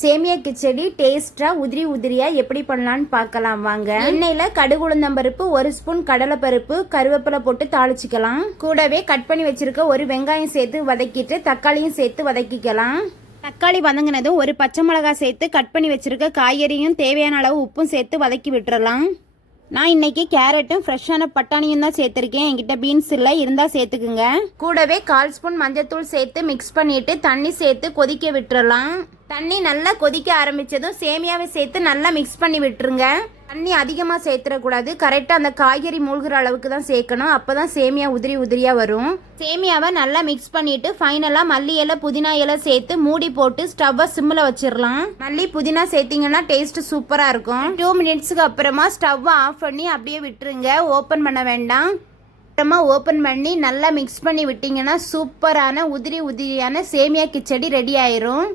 சேமியா கிச்சடி டேஸ்டா உதிரி உதிரியா எப்படி பண்ணலாம்னு பார்க்கலாம் வாங்க. எண்ணெயில கடுகு உளுந்தம்பருப்பு ஒரு ஸ்பூன் கடலைப்பருப்பு கருவேப்பிலை போட்டு தாளிச்சுக்கலாம். கூடவே கட் பண்ணி வச்சிருக்க ஒரு வெங்காயம் சேர்த்து வதக்கிட்டு தக்காளியும் சேர்த்து வதக்கிக்கலாம். தக்காளி வதங்கினதும் ஒரு பச்சை மிளகாய் சேர்த்து கட் பண்ணி வச்சிருக்க காய்கறியும் தேவையான அளவு உப்பும் சேர்த்து வதக்கி விட்டுறலாம். நான் இன்னைக்கு கேரட்டும் ஃப்ரெஷ்ஷான பட்டாணியும் தான் சேர்த்துருக்கேன். என்கிட்ட பீன்ஸ் இல்லை இருந்தால் சேர்த்துக்குங்க. கூடவே கால் ஸ்பூன் மஞ்சத்தூள் சேர்த்து மிக்ஸ் பண்ணிட்டு தண்ணி சேர்த்து கொதிக்க விட்டுறலாம். தண்ணி நல்லா கொதிக்க ஆரம்பிச்சதும் சேமியாவை சேர்த்து நல்லா மிக்ஸ் பண்ணி விட்டுருங்க. தண்ணி அதிகமாக சேர்த்துடக்கூடாது. கரெக்டாக அந்த காய்கறி மூழ்கிற அளவுக்கு தான் சேர்க்கணும். அப்போ தான் சேமியா உதிரி உதிரியாக வரும். சேமியாவை நல்லா மிக்ஸ் பண்ணிட்டு ஃபைனலாக மல்லி இலை புதினா இலை சேர்த்து மூடி போட்டு ஸ்டவ்வை சிம்மில் வச்சிடலாம். மல்லி புதினா சேர்த்தீங்கன்னா டேஸ்ட் சூப்பராக இருக்கும். டூ மினிட்ஸுக்கு அப்புறமா ஸ்டவ்வை ஆஃப் பண்ணி அப்படியே விட்டுருங்க. ஓப்பன் பண்ண வேண்டாம். அப்புறமா ஓப்பன் பண்ணி நல்லா மிக்ஸ் பண்ணி விட்டிங்கன்னா சூப்பரான உதிரி உதிரியான சேமியா கிச்சடி ரெடி ஆயிரும்.